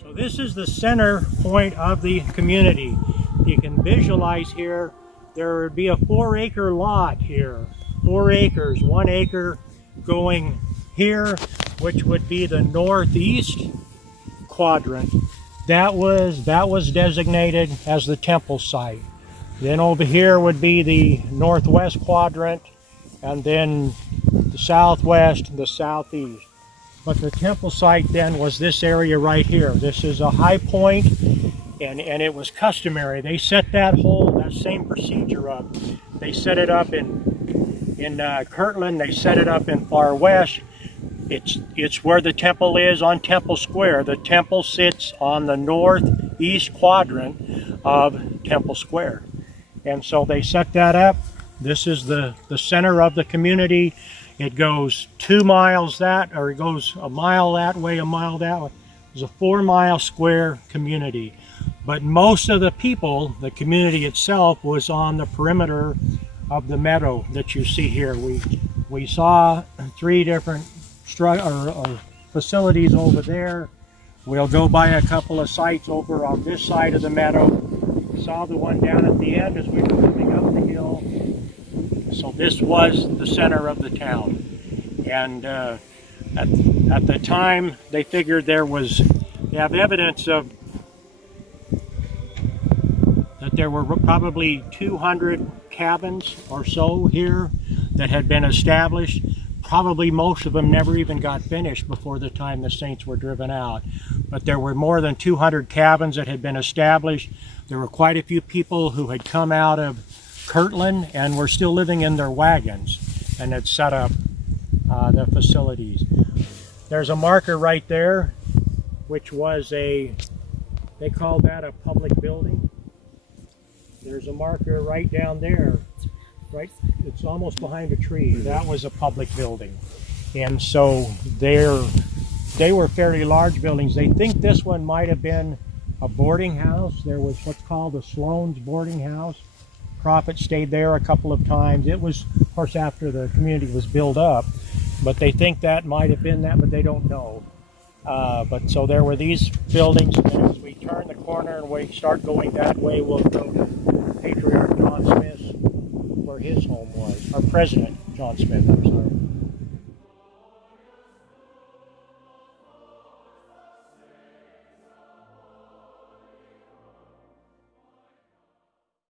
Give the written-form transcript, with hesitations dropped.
So this is the center point of the community. You can visualize here, there would be a 4-acre lot here. 4 acres, 1 acre going here, which would be the northeast quadrant. That was designated as the temple site. Then over here would be the northwest quadrant, and then the southwest, the southeast. But the temple site then was this area right here. This is a high point, and it was customary. They set that same procedure up. They set it up in Kirtland. They set it up in Far West. It's where the temple is on Temple Square. The temple sits on the northeast quadrant of Temple Square. And so they set that up. This is the center of the community. It goes 2 miles or it goes a mile that way, a mile that way. It's a 4-mile square community. But most of the people, the community itself, was on the perimeter of the meadow that you see here. We saw 3 different facilities over there. We'll go by a couple of sites over on this side of the meadow. We saw the one down at the end as we were coming up the hill. So this was the center of the town. And at the time, they figured they have evidence of that there were probably 200 cabins or so here that had been established. Probably most of them never even got finished before the time the Saints were driven out. But there were more than 200 cabins that had been established. There were quite a few people who had come out of Kirtland and were still living in their wagons and had set up the facilities. There's a marker right there, which was they called that a public building. There's a marker right down there, right? It's almost behind a tree. That was a public building. And so they were fairly large buildings. They think this one might have been a boarding house. There was what's called the Sloan's boarding house. Prophet stayed there a couple of times. It was, of course, after the community was built up, but they think that might have been that, but they don't know. But so there were these buildings, and as we turn the corner and we start going that way, we'll go to Patriarch John Smith's, where his home was, or President John Smith, I'm sorry.